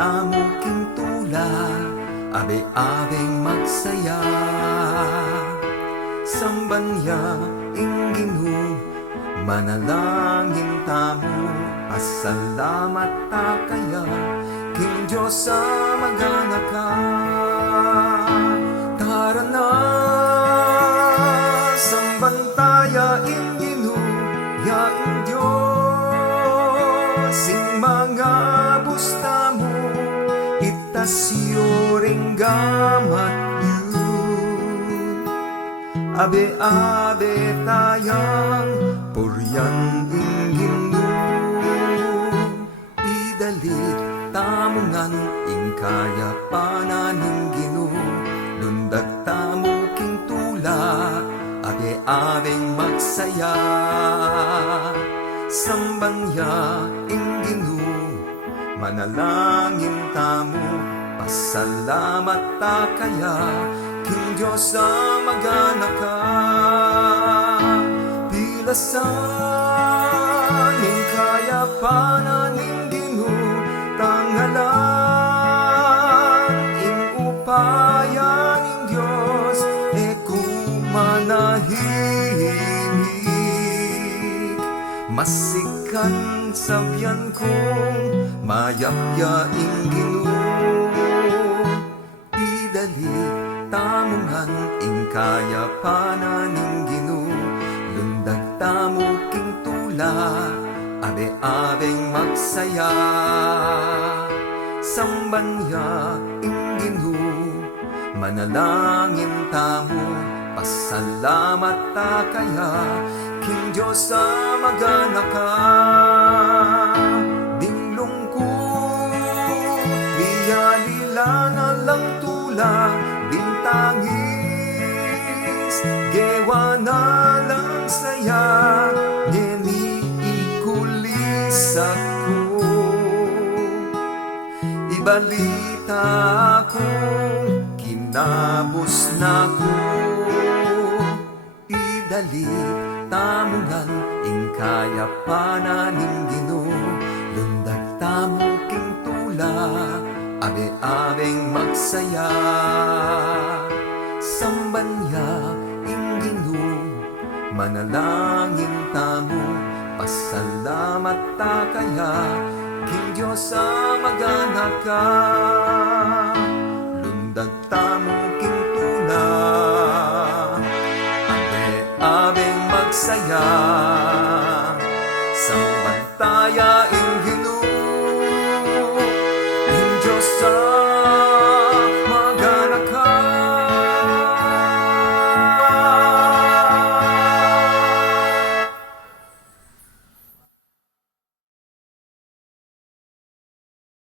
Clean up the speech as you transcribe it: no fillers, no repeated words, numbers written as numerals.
tamuking tula, abe-abeng magsaya. Sambanya ingginu, manalangin tamo, pasalamat ta kaya, king Diyos sa magana ka. Tara na, sambantaya ingginu, yaing Diyos, sing mga busta mo, itasyo ring gamat yu. Abe-abe tayang puryan ingginu, idalit tamungan ingkaya pananing ginu, lundag tamo king tula, abe-abeng magsaya. Sambanya ingginu, manalangin tamo, pasalamat ta kaya, king Diyos sa magana ka. Pilasan ing kaya pananing ginu, tangalan ing upayan ing Diyos, e kumanahimik, masikan sabyan kong mayapya ing ginu, idalit tamungan ing kaya pananing ginu, lundag tamo king tula, abe-abeng magsaya. Sambanya ingginu, manalangin tamo, pasalamat ta kaya, king Diyos sa magana ka. Dinglungkot, biyalila na lang tula, bintangis, gewa na lang saya, ngeni ikulis ako. Ibalita akong kinabos na ko, idalit tamungan ing kaya pananing ginu, lundag tamo king tula, abe-abeng magsaya. Sambanya ingginu, manalangin tamo, pasalamat ta kaya, king Diyos sa magana ka. Lundag tamo king tula, abe-abeng magsaya.